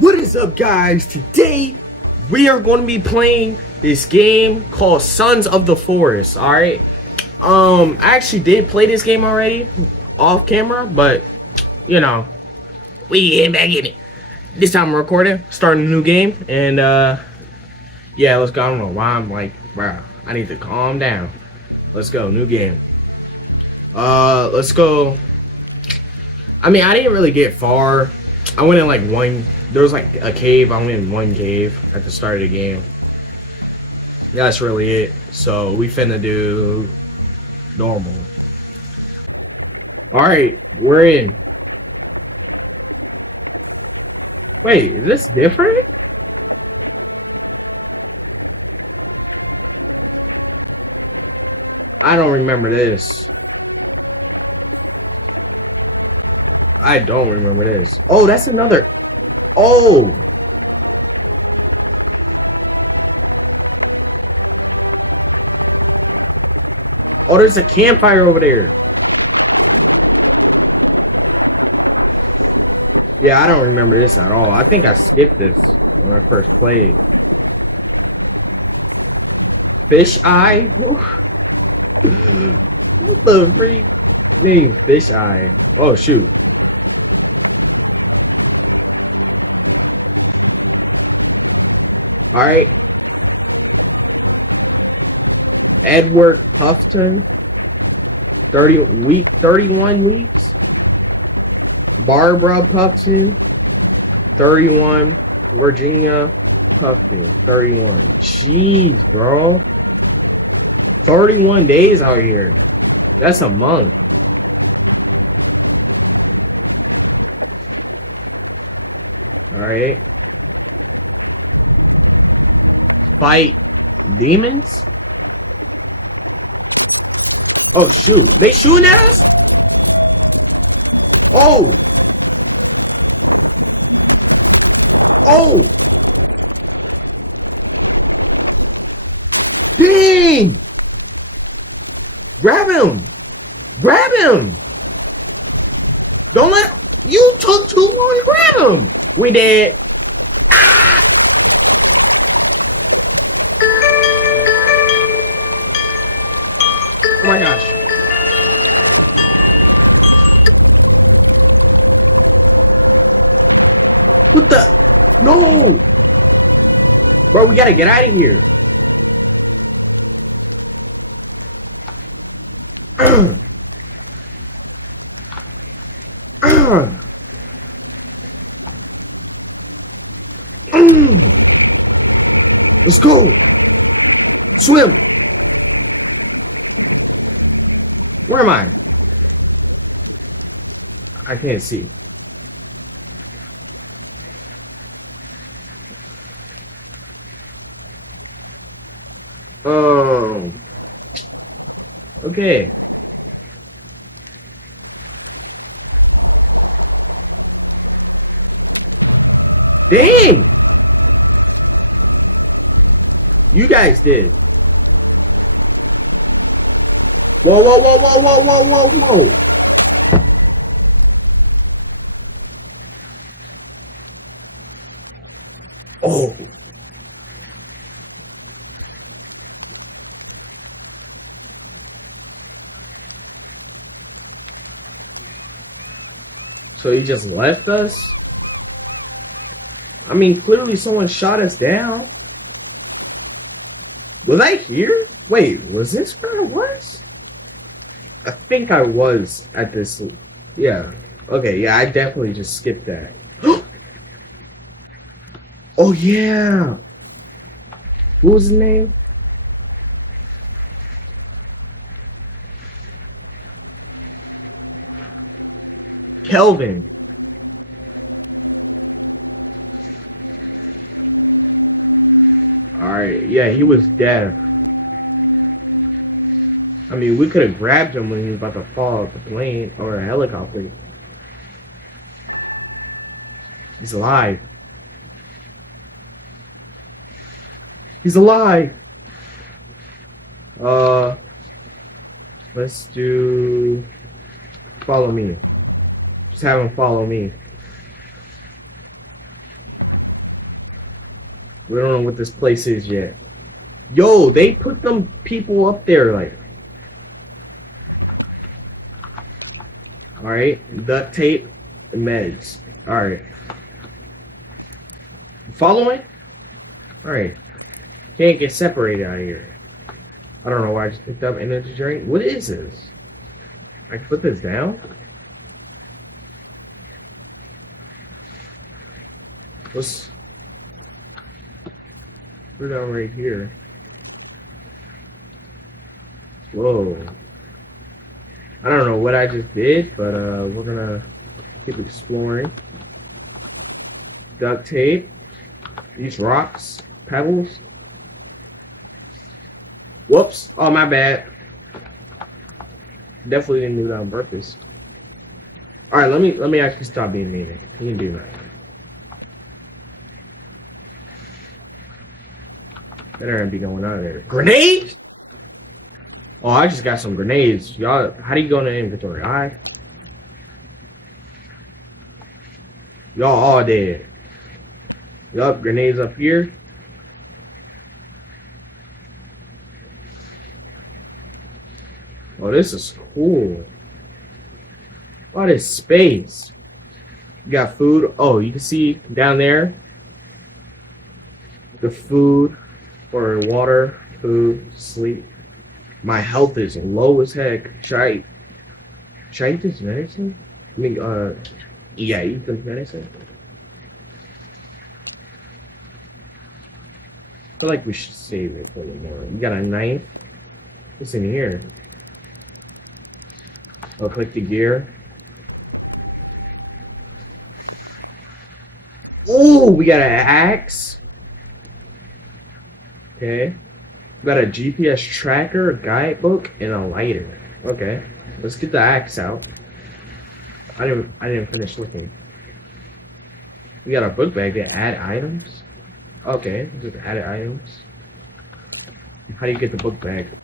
What is up, guys? Today we are going to be playing this game called Sons of the Forest. All right. I actually did play this game already off camera, but you know, we get back in it. This time I'm recording, starting a new game, and yeah, let's go. I don't know why I'm like, bro, I need to calm down. Let's go, new game. Let's go. I mean, I didn't really get far. I went in like one. There was like a cave. I went in one cave at the start of the game. That's really it. So we finna do normal. All right, we're in. Wait, is this different? I don't remember this. I don't remember this. Oh, that's another. Oh. Oh, there's a campfire over there. Yeah, I don't remember this at all. I think I skipped this when I first played. Fish Eye? What the freak? Name Fish Eye. Oh, shoot. Alright. Edward Puffton. 31 weeks. Barbara Puffton. 31. Virginia Puffton. 31. Jeez, bro. 31 days out here. That's a month. Alright. Fight demons? Oh shoot. They shooting at us? Oh! Oh! Dang! Grab him! Grab him! Don't let... You took too long to grab him! We did. Ah! Oh my gosh. What the? No! Bro, we gotta get out of here. Let's go. Swim. Where am I? I can't see. Oh. Okay. Dang! You guys did. Whoa, whoa, whoa, whoa, whoa, whoa, whoa, whoa. Oh. So he just left us? I mean, clearly someone shot us down. Was I here? Wait, was this where I was? I think I was at this. Yeah. Okay, yeah, I definitely just skipped that. Oh, yeah. What was his name? Kelvin. Alright, yeah, he was deaf. I mean, we could have grabbed him when he was about to fall off the plane or a helicopter. He's alive. He's alive! Let's do... Follow me. Just have him follow me. We don't know what this place is yet. Yo, they put them people up there, like. Alright, duct tape and meds. Alright. Following? Alright. Can't get separated out of here. I don't know why I just picked up energy drink. What is this? I can put this down? Let's put it down right here. Whoa. I don't know what I just did, but we're gonna keep exploring. Duct tape. These rocks. Pebbles. Whoops. Oh, my bad. Definitely didn't do that on purpose. Alright, let me actually stop being mean. You can do that. Better not be going out of there. Grenades? Oh, I just got some grenades. Y'all, how do you go into inventory? Alright. Y'all all dead. Yup, grenades up here. Oh, this is cool. Oh, this space. You got food. Oh, you can see down there the food for water, food, sleep. My health is low as heck. Should I eat this medicine? I mean, yeah, eat this medicine. I feel like we should save it for the morning. You got a knife? What's in here? I'll click the gear. Oh, we got an axe. Okay. We got a GPS tracker, a guidebook, and a lighter. Okay. Let's get the axe out. I didn't finish looking. We got a book bag to add items. Okay, just added items. How do you get the book bag?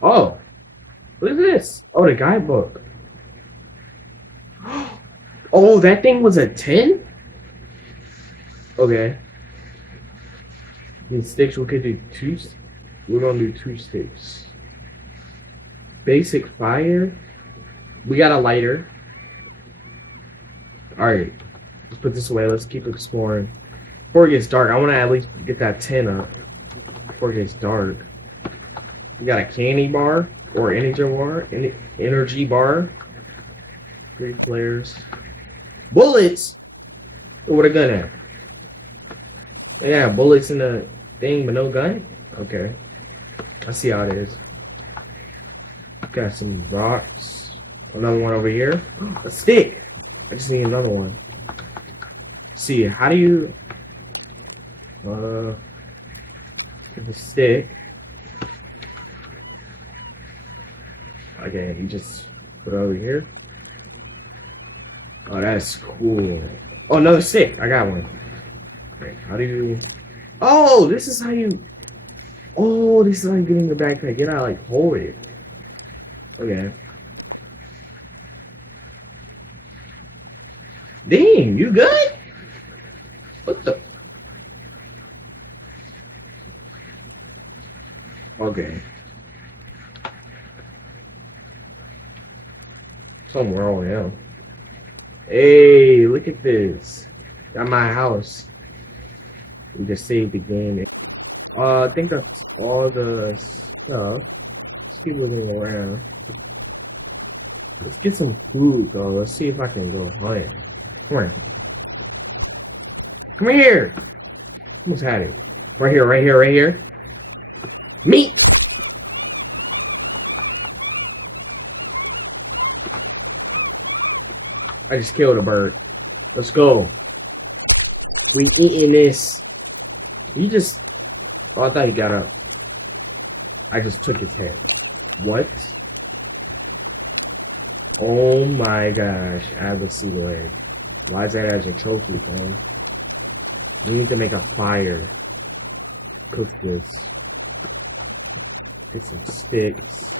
Oh, what is this? Oh, the guidebook. Oh, that thing was a 10? Okay. These sticks, we could do two. We're gonna do 2 sticks. Basic fire. We got a lighter. Alright. Let's put this away. Let's keep exploring. Before it gets dark, I want to at least get that 10 up. Before it gets dark. We got a candy bar. Or energy bar. 3 flares. Bullets! Oh, what a gun at? Yeah, bullets in the thing, but no gun? Okay. I see how it is. Got some rocks. Another one over here. A stick! I just need another one. See, how do you... get the stick. Okay, you just put it over here. Oh, that's cool. Oh, another stick. I got one. Okay, how do you... Oh, this is how you... Oh, this is how you get in your backpack. You gotta, like, hold it. Okay. Damn, you good? What the... Okay. Something wrong with him. Hey, look at this. Got my house. We just saved the game. I think that's all the stuff. Let's keep looking around. Let's get some food, though. Let's see if I can go hunt. Come on. Come here. Who's had it? Right here, right here, right here. Meat! I just killed a bird. Let's go. We eating this. You just... Oh, I thought he got up. I just took his head. What? Oh my gosh. I have a sea leg. Why is that as a trophy thing? We need to make a fire. Cook this. Get some sticks.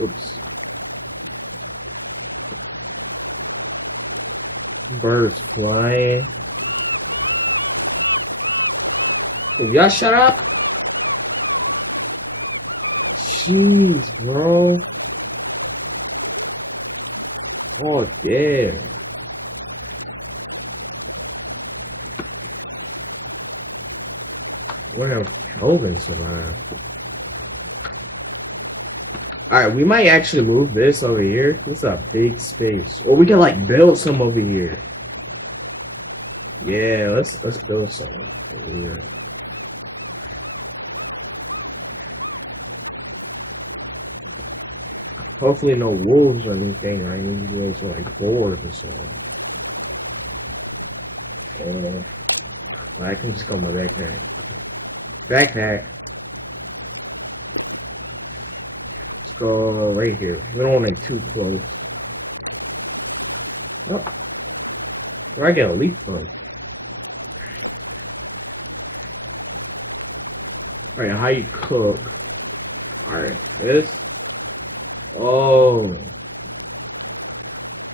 Oops. Birds flying. If y'all shut up. Jeez, bro. Oh, damn. What if Kelvin survived? Alright, we might actually move this over here. This is a big space. Or we can like build some over here. Yeah, let's build some over here. Hopefully no wolves or anything, or anything like boars or something. I can just go in my backpack. Backpack. Let's go right here. We don't want it too close. Oh. Where I get a leaf from? Alright, how you cook? Alright, this. Oh.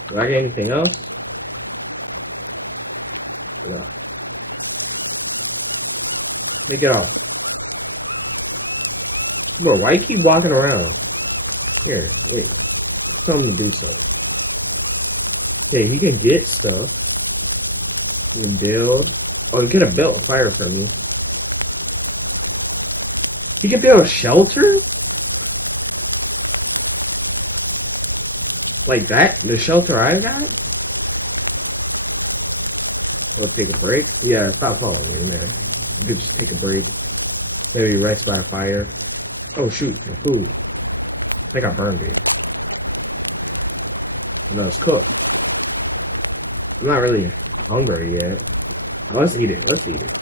Do I get anything else? No. Take it off. Bro, why you keep walking around? Here, hey. Tell him to do something. Hey, he can get stuff. He can build. Oh, he could have built a fire for me. He can build a shelter? Like that? The shelter I got? I'll take a break. Yeah, stop following me, man. You could just take a break. Maybe rest by a fire. Oh shoot, my food. I think I burned it. No, it's cooked. I'm not really hungry yet. Oh, let's eat it. Let's eat it.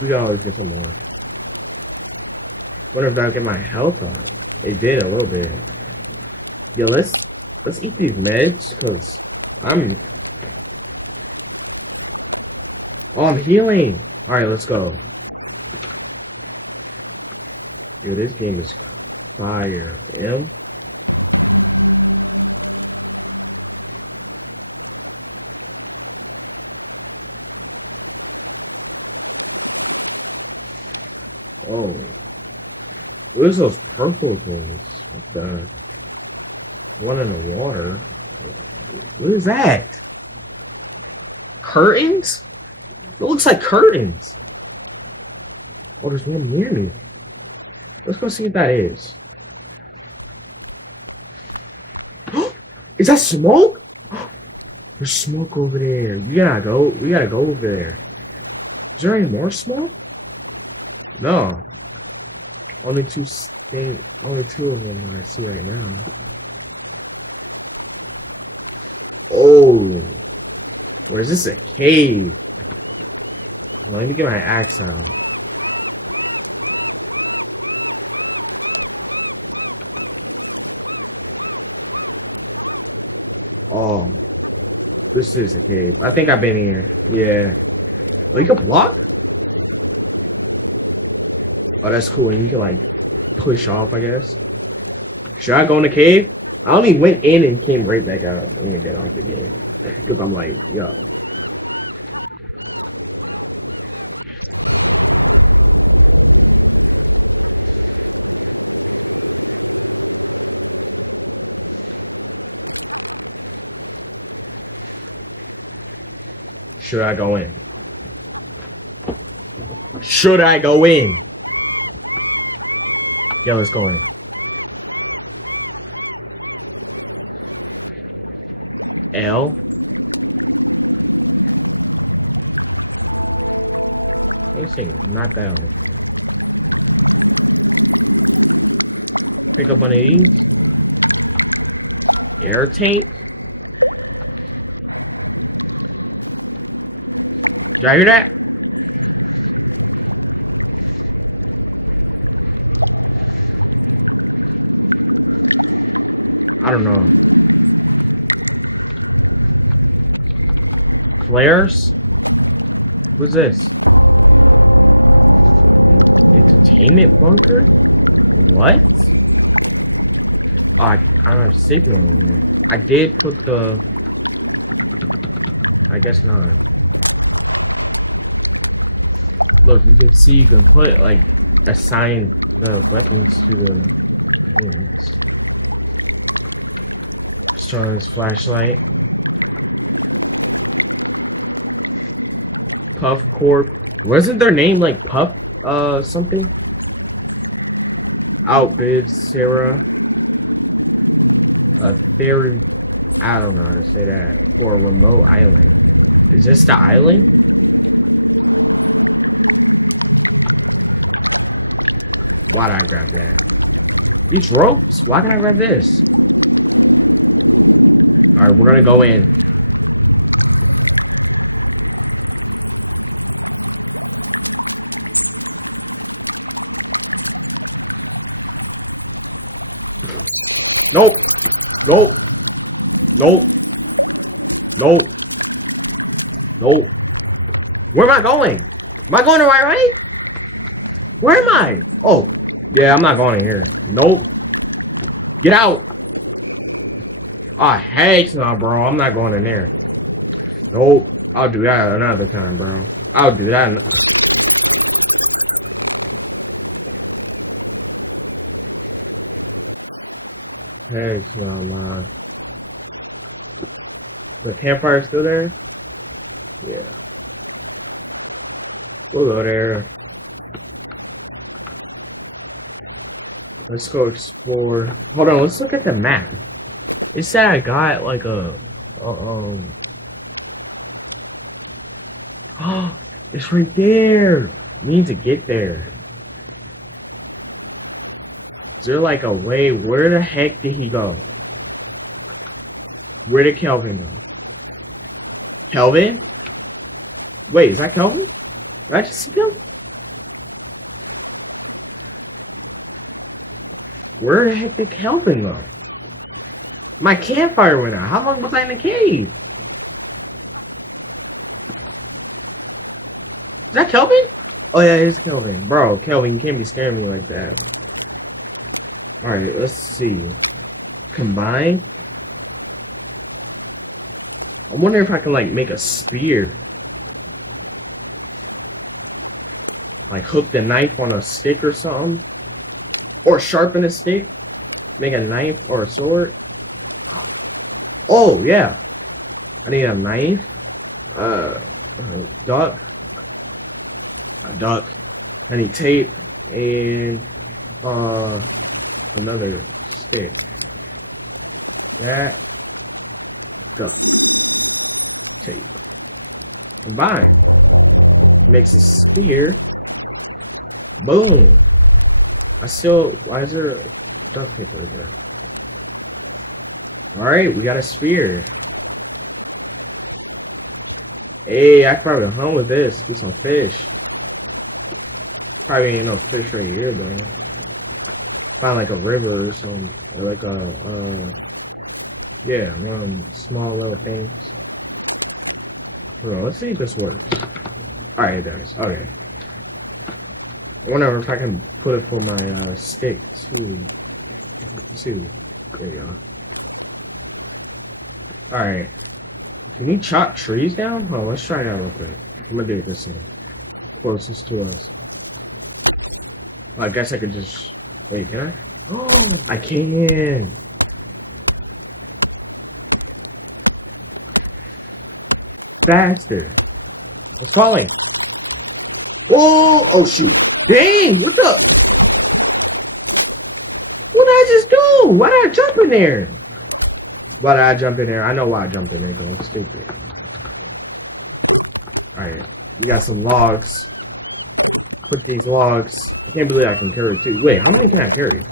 We can always get some more. Wonder if that'll get my health on. It did a little bit. Yo, let's eat these meds, cause I'm healing. Alright, let's go. Yo, this game is fire. M? Oh. What is those purple things? The one in the water. What is that? Curtains? It looks like curtains. Oh, there's one near me. Let's go see what that is. Is that smoke? There's smoke over there. We gotta go over there. Is there any more smoke? No. Only two of them I see right now. Oh. Where is this, a cave? Well, let me get my axe out. Oh. This is a cave. I think I've been here. Yeah. Oh, you can block? Oh, that's cool. And you can, like, push off, I guess. Should I go in the cave? I only went in and came right back out. I'm gonna get off the game. Because I'm like, yo. Should I go in? Should I go in? Yeah, let's go in. L. Let's see, not down. Pick up one of these. Air tank. Did I hear that? I don't know. Flares? What's this? Entertainment bunker? What? Oh, I don't have signal in here. I did put the I guess not. Look, you can see you can put like assign the weapons to the things. Strong's flashlight. Puff Corp. Wasn't their name like Puff something? Outbid Sarah. Theory. I don't know how to say that. For a remote island. Is this the island? Why did I grab that? These ropes? Why can I grab this? Alright, we're gonna go in. Nope. Nope. Nope. Nope. Nope. Where am I going? Am I going the right way? Where am I? Oh. Yeah, I'm not going in here. Nope. Get out. Ah, heck no, bro. I'm not going in there. Nope. I'll do that another time, bro. I'll do that. Heck no, man. The campfire's still there? Yeah. We'll go there. Let's go explore. Hold on, let's look at the map. It said I got like a oh, it's right there. We need to get there. Is there like a way? Where the heck did he go? Where did Kelvin go? Kelvin? Wait, is that Kelvin? Did I just see Kelvin? Where the heck did Kelvin go? My campfire went out. How long was I in the cave? Is that Kelvin? Oh yeah, it's Kelvin. Bro, Kelvin, you can't be scaring me like that. Alright, let's see. Combine. I wonder if I can like make a spear. Like hook the knife on a stick or something. Or sharpen a stick. Make a knife or a sword. Oh yeah. I need a knife. A duck. A duck. I need tape and another stick. That duck. Tape. Combine. Makes a spear. Boom. Why is there duct tape right there? Alright, we got a spear. Hey, I could probably hunt with this. Get some fish. Probably ain't no fish right here though. Find like a river or something. Or like yeah, one of them small little things. Hold on, let's see if this works. Alright, it does. Okay. I wonder if I can put it for my stick too. There we go. Alright. Can we chop trees down? Oh, let's try that real quick. I'm gonna do it this way. Closest to us. Well, I guess I could just... Wait, can I? Oh, I can! Faster! It's falling! Oh! Oh, shoot! Dang! What the? What did I just do? Why did I jump in there? Why did I jump in there? I know why I jumped in there, though. I'm stupid. Alright. We got some logs. Put these logs. I can't believe I can carry two. Wait, how many can I carry?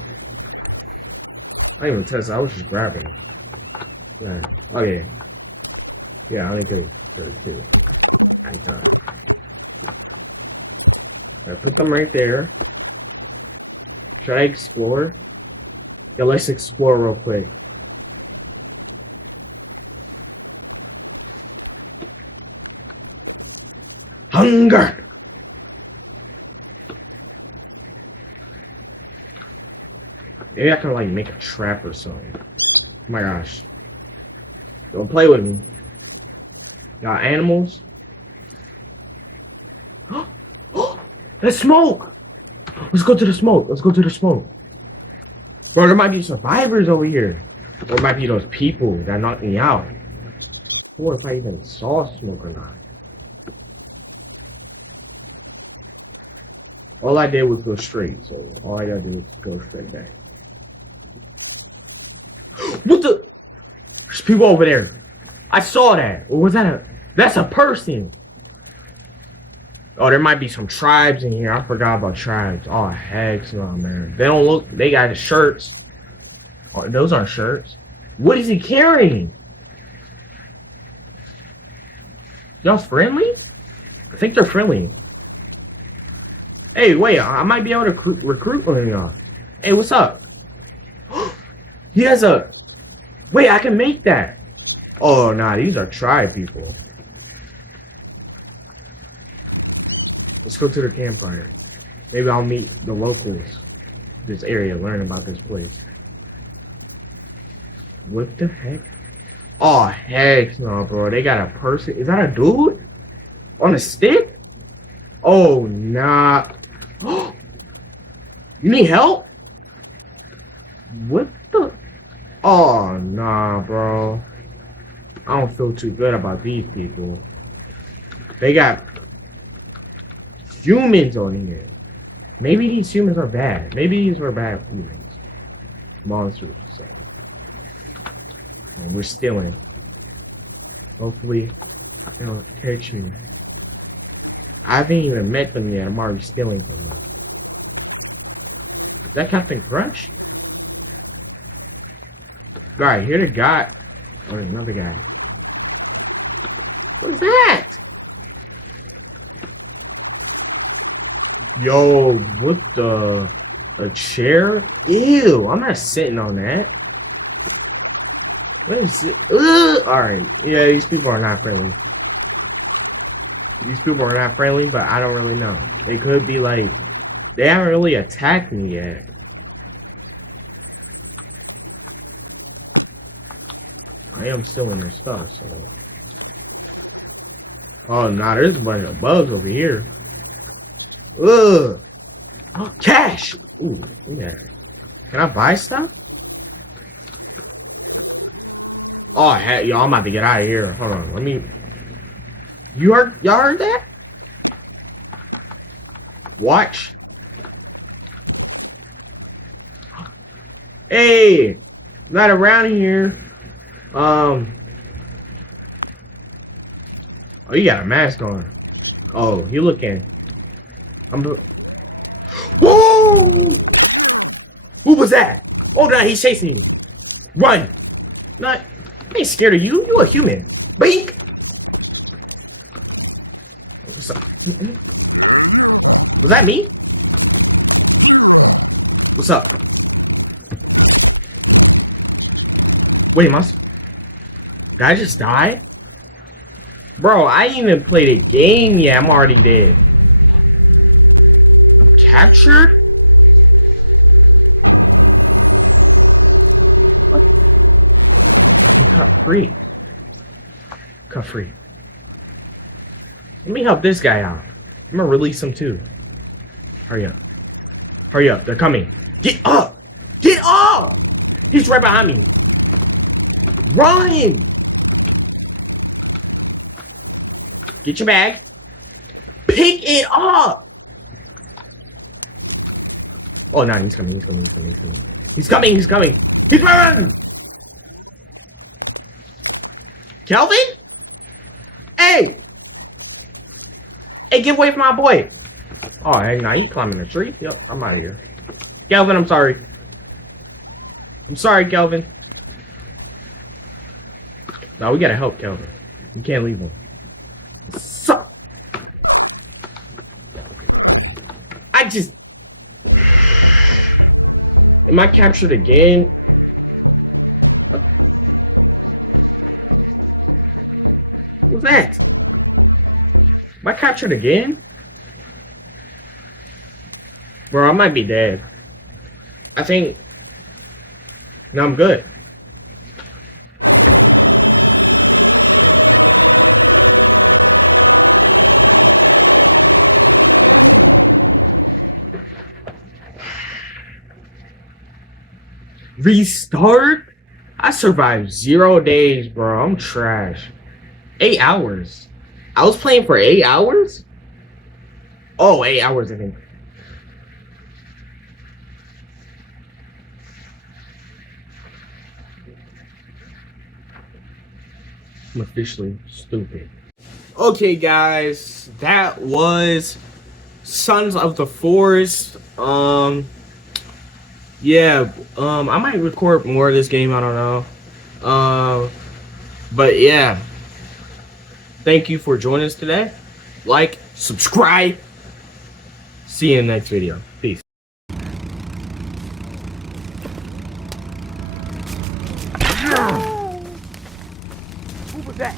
I didn't even test it. I was just grabbing. Yeah. Okay. Yeah, I only carry two. At a time. Alright, put them right there. Should I explore? Yeah, let's explore real quick. Hunger! Maybe I can like make a trap or something. Oh my gosh. Don't play with me. Got animals. There's smoke. Let's go to the smoke. Let's go to the smoke. Bro, there might be survivors over here. Or it might be those people that knocked me out. Or if I even saw smoke or not. All I did was go straight, so all I gotta do is go straight back. What the? There's people over there. I saw that. Or was that that's a person. Oh, there might be some tribes in here. I forgot about tribes. Oh, heck no, man. They don't look, they got shirts. Oh, those aren't shirts. What is he carrying? Y'all friendly? I think they're friendly. Hey, wait, I might be able to recruit one of y'all. Hey, what's up? He has a... Wait, I can make that. Oh, nah, these are tribe people. Let's go to the campfire. Maybe I'll meet the locals. This area, learn about this place. What the heck? Oh, heck no, bro. They got a person. Is that a dude? On a stick? Oh, nah. You need help? What the? Oh, nah, bro. I don't feel too good about these people. They got humans on here. Maybe these humans are bad. Maybe these were bad humans. Monsters or something. Oh, we're stealing. Hopefully, they don't catch me. I haven't even met them yet. I'm already stealing from them. Is that Captain Crunch? Alright, here the guy. Oh, another guy. What is that? Yo, what the? A chair? Ew, I'm not sitting on that. What is it? Alright, yeah, these people are not friendly. These people are not friendly, but I don't really know. They could be like, they haven't really attacked me yet. I am still in their stuff, so. Oh, nah, there's a bunch of bugs over here. Ugh. Oh, cash! Ooh, yeah. Can I buy stuff? Oh, heck, y'all, I'm about to get out of here. Hold on, let me. Y'all heard that? Watch. Hey, not around here. Oh, you got a mask on. Oh, you looking. Whoa! Who was that? Oh, no, he's chasing me. Run! Not. I ain't scared of you. You a human. Bink! What's up? Was that me? What's up? Wait, did I just die? Bro, I ain't even played a game yet. I'm already dead. I'm captured? What? I can cut free. Cut free. Let me help this guy out. I'm gonna release him too. Hurry up. Hurry up. They're coming. Get up! Get up! He's right behind me. Run! Get your bag. Pick it up! Oh, no, he's coming. He's coming. He's coming. He's coming. He's coming. He's coming. He's running! Kelvin? Hey! Hey, get away from my boy. Oh, hey, now you climbing the tree? Yep, I'm out of here. Kelvin, I'm sorry. I'm sorry, Kelvin. No, we gotta help Kelvin. We can't leave him. So I just... Am I captured again? What was that? Am I captured again? Bro, I might be dead. I think... No, I'm good. Restart? I survived 0 days, bro. I'm trash. 8 hours. I was playing for 8 hours? Oh, 8 hours, I think. I'm officially stupid. Okay, guys, that was Sons of the Forest. Yeah, I might record more of this game. I don't know. But yeah, thank you for joining us today. Like, subscribe. See you in the next video. Peace. Who was that?